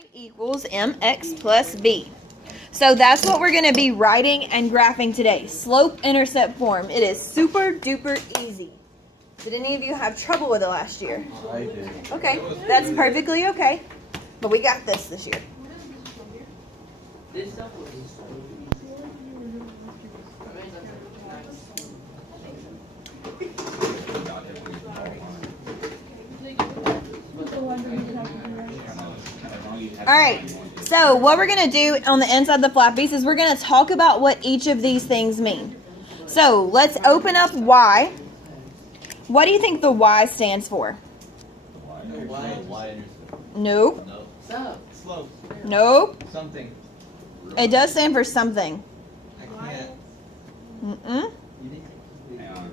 y equals mx plus b. So that's what we're going to be writing and graphing today. Slope-intercept form. It is super duper easy. Did any of you have trouble with it last year? I did. Okay, that's perfectly okay. But we got this year. Alright, so what we're going to do on the inside of the flappies is we're going to talk about what each of these things mean. So let's open up Y. What do you think the Y stands for? Nope. Slope. Nope. Something. It does stand for something. I can't. Mm-mm. Hang on.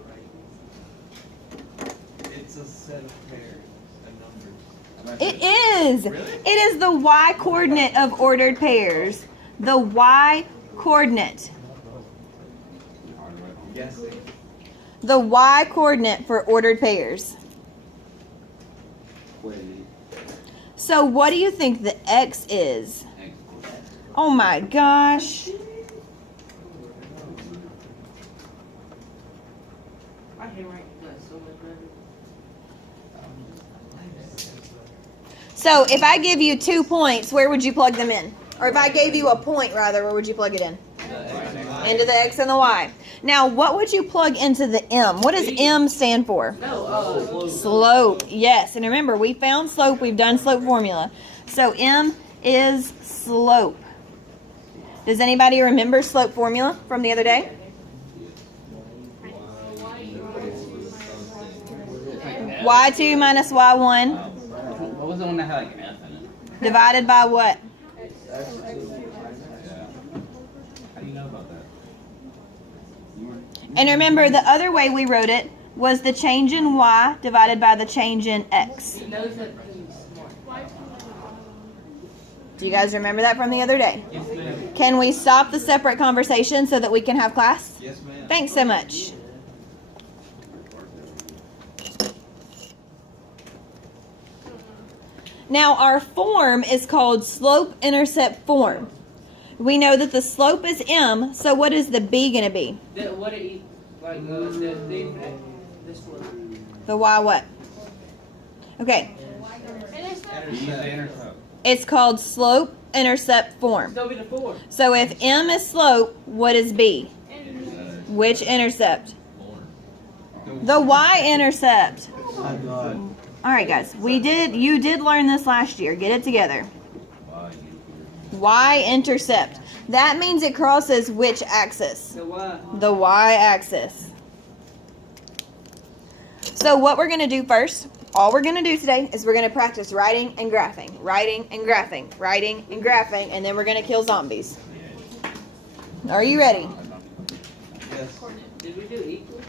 It's a set of pairs of numbers. It is. Really? It is the Y coordinate of ordered pairs. The Y coordinate. Guessing. The Y coordinate for ordered pairs. So what do you think the X is? Oh my gosh. So if I give you 2 points, where would you plug them in? Or if I gave you a point, rather, where would you plug it in? Into the X and the Y. Now, what would you plug into the M? What does M stand for? Slope. Yes. And remember, we found slope. We've done slope formula. So M is slope. Does anybody remember slope formula from the other day? Y2 minus Y1. What was the one that had like an F in it? Divided by what? How do you know about that? And remember, the other way we wrote it was the change in Y divided by the change in X. Do you guys remember that from the other day? Yes, ma'am. Can we stop the separate conversation so that we can have class? Yes, ma'am. Thanks so much. Now, our form is called slope-intercept form. We know that the slope is M, so what is the B going to be? This one. The Y what? Okay, Intercept. it's called slope-intercept form. Still be the 4. So if M is slope, what is B? Which intercept? The y-intercept. My God. All right, guys. You did learn this last year. Get it together. Y-intercept. That means it crosses which axis? The Y. The y-axis. So what we're going to do first, all we're going to do today is we're going to practice writing and graphing, writing and graphing, writing and graphing, and then we're going to kill zombies. Are you ready? Yes. Did we do equal?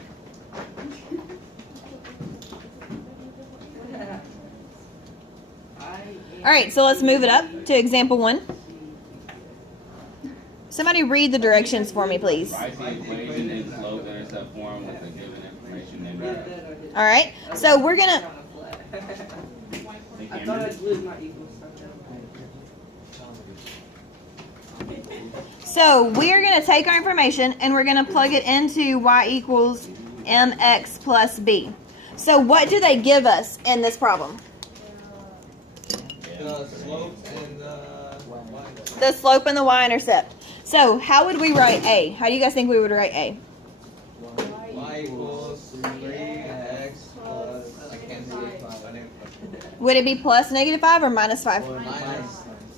All right, so let's move it up to example 1. Somebody read the directions for me, please. Write the equation in slope-intercept form with the given information in the All right, so we're going to... I thought I'd lose my equal stuff. So we're going to take our information and we're going to plug it into y equals mx plus b. So what do they give us in this problem? The slope and the The slope and the y-intercept. So how would we write A? How do you guys think we would write A? y equals 3x plus, I can't do it. Would it be plus -5 or -5?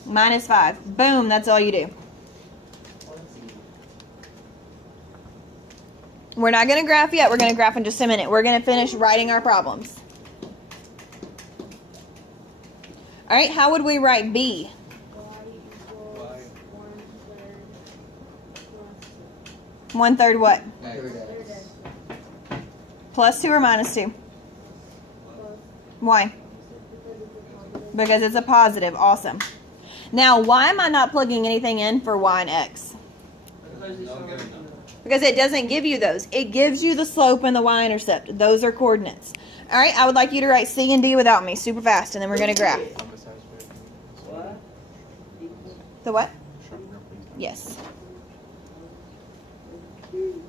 Minus. -5. Boom, that's all you do. We're not going to graph yet. We're going to graph in just a minute. We're going to finish writing our problems. All right, how would we write B? Y. 1/3 what? X. Plus 2 or minus 2? Why? Because it's a positive. Awesome. Now, why am I not plugging anything in for y and x? Because it doesn't give you those. It gives you the slope and the y-intercept. Those are coordinates. All right, I would like you to write C and D without me super fast, and then we're going to graph. What? The what? Yes. And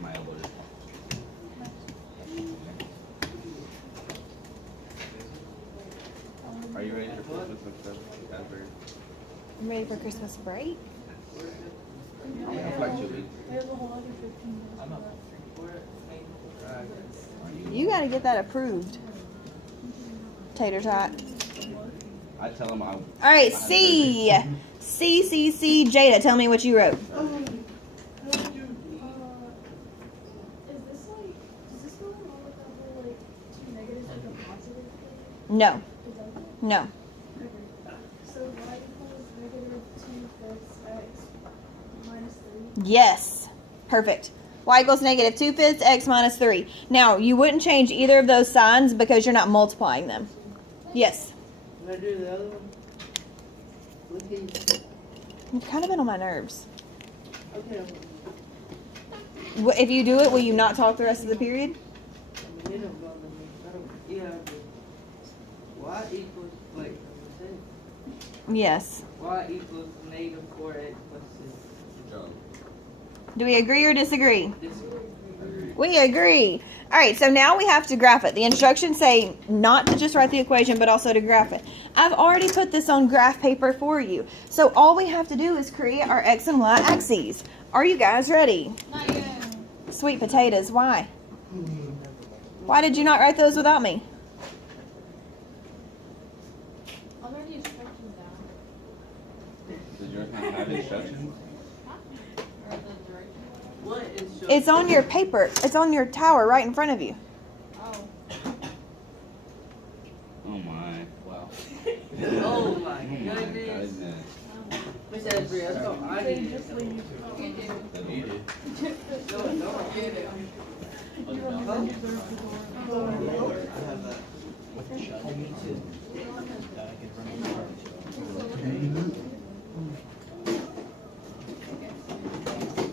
my elbow is- Are you ready for Christmas and stuff? Cadbury? I'm ready for Christmas break. Yeah, for like 2 weeks. You got to get that approved. Tater tot. I tell them All right, C. Jada, tell me what you wrote. Is this like, does this go along with that whole like 2 negatives and a positive? No. Is that it? No. Okay. So y equals negative 2/5 x minus 3. Yes. Perfect. Y equals negative 2/5 x minus 3. Now, you wouldn't change either of those signs because you're not multiplying them. Yes. Can I do the other one? With these. You've kind of been on my nerves. Okay. If you do it, will you not talk the rest of the period? They don't bother me. I don't. Yeah. I do. Y equals wait. What's it? Yes. Y equals negative 4x plus 6. Do we agree or disagree? Disagree. We agree. All right, so now we have to graph it. The instructions say not to just write the equation, but also to graph it. I've already put this on graph paper for you. So all we have to do is create our x and y axes. Are you guys ready? Not yet. Sweet potatoes, why? Why did you not write those without me? I'll write the instructions down. Does yours not have instructions? Or the directions. What is your? It's on your paper. It's on your tower right in front of you. Oh. Oh my. Wow. Oh my Oh my goodness. goodness. Miss Asbury, that's all I need. Just leave. No, don't get it.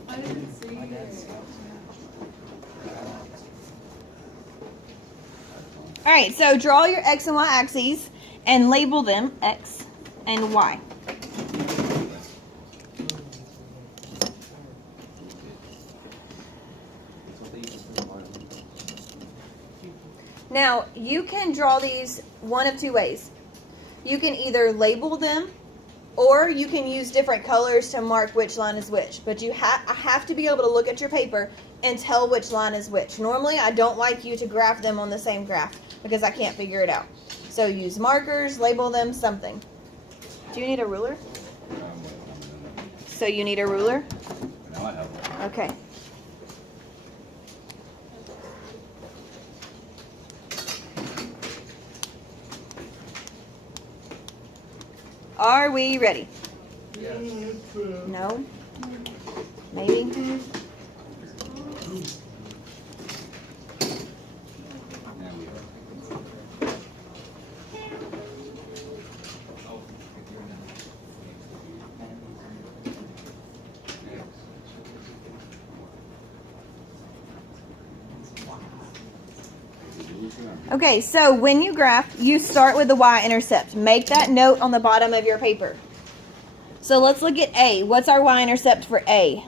I didn't see it. All right, so draw your x and y axes and label them x and y. Now, you can draw these one of two ways. You can either label them, or you can use different colors to mark which line is which. But I have to be able to look at your paper and tell which line is which. Normally, I don't like you to graph them on the same graph because I can't figure it out. So use markers, label them, something. Do you need a ruler? So you need a ruler? Now I have one. Okay. Are we ready? Yes. No? Maybe? Now we are. Okay, so when you graph, you start with the y-intercept. Make that note on the bottom of your paper. So let's look at A. What's our y-intercept for A?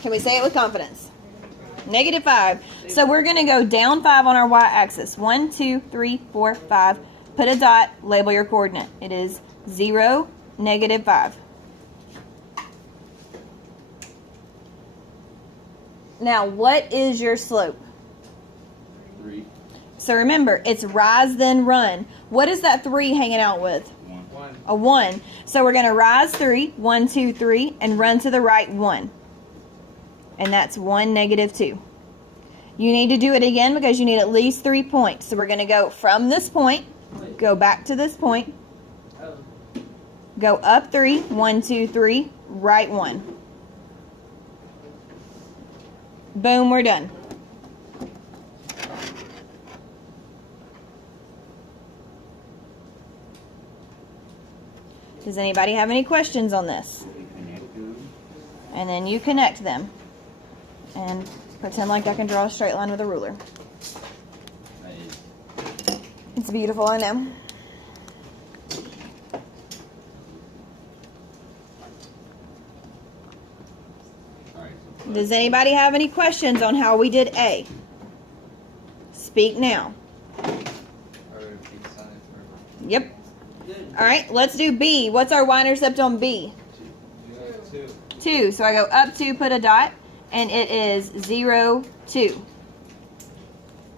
Can we say it with confidence? -5. So we're going to go down 5 on our y-axis. 1, 2, 3, 4, 5. Put a dot, label your coordinate. It is 0, -5. Now, what is your slope? 3, So remember, it's rise then run. What is that 3 hanging out with? 1. 1. A 1. So we're going to rise 3, 1, 2, 3, and run to the right 1. And that's 1, -2. You need to do it again because you need at least 3 points. So we're going to go from this point, go back to this point, Oh. go up 3, 1, 2, 3, right 1. Boom, we're done. Does anybody have any questions on this? And then you connect them. And pretend like I can draw a straight line with a ruler. That is It's beautiful, I know. Alright, so Does anybody have any questions on how we did A? Speak now. Or repeat sign for Yep. Good. All right, let's do B. What's our y-intercept on B? 2. 2. So I go up 2, put a dot, and it is 0, 2.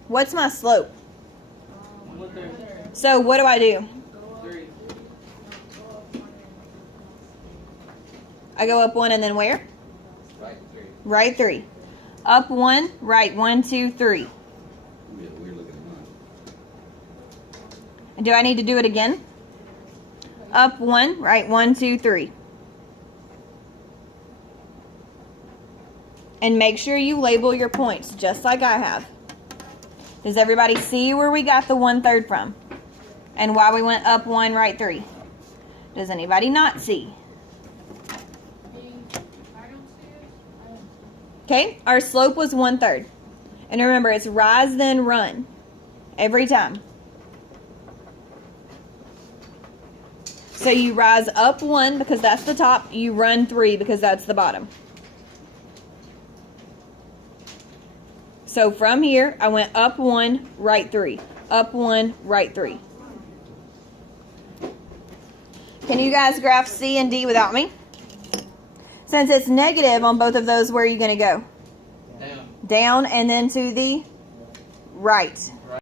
What's my slope? 1/3. So what do I do? 3. I go up 1 and then where? Right 3. Right 3. Up 1, right 1, 2, 3. we're looking at mine. And do I need to do it again? Up 1, right 1, 2, 3. And make sure you label your points, just like I have. Does everybody see where we got the 1/3 from? And why we went up 1, right 3? Does anybody not see? Okay, our slope was 1/3. And remember, it's rise, then run. Every time. So you rise up 1 because that's the top. You run 3 because that's the bottom. So from here, I went up 1, right 3. Up 1, right 3. Can you guys graph C and D without me? Since it's negative on both of those, where are you going to go? Down. Down and then to the right.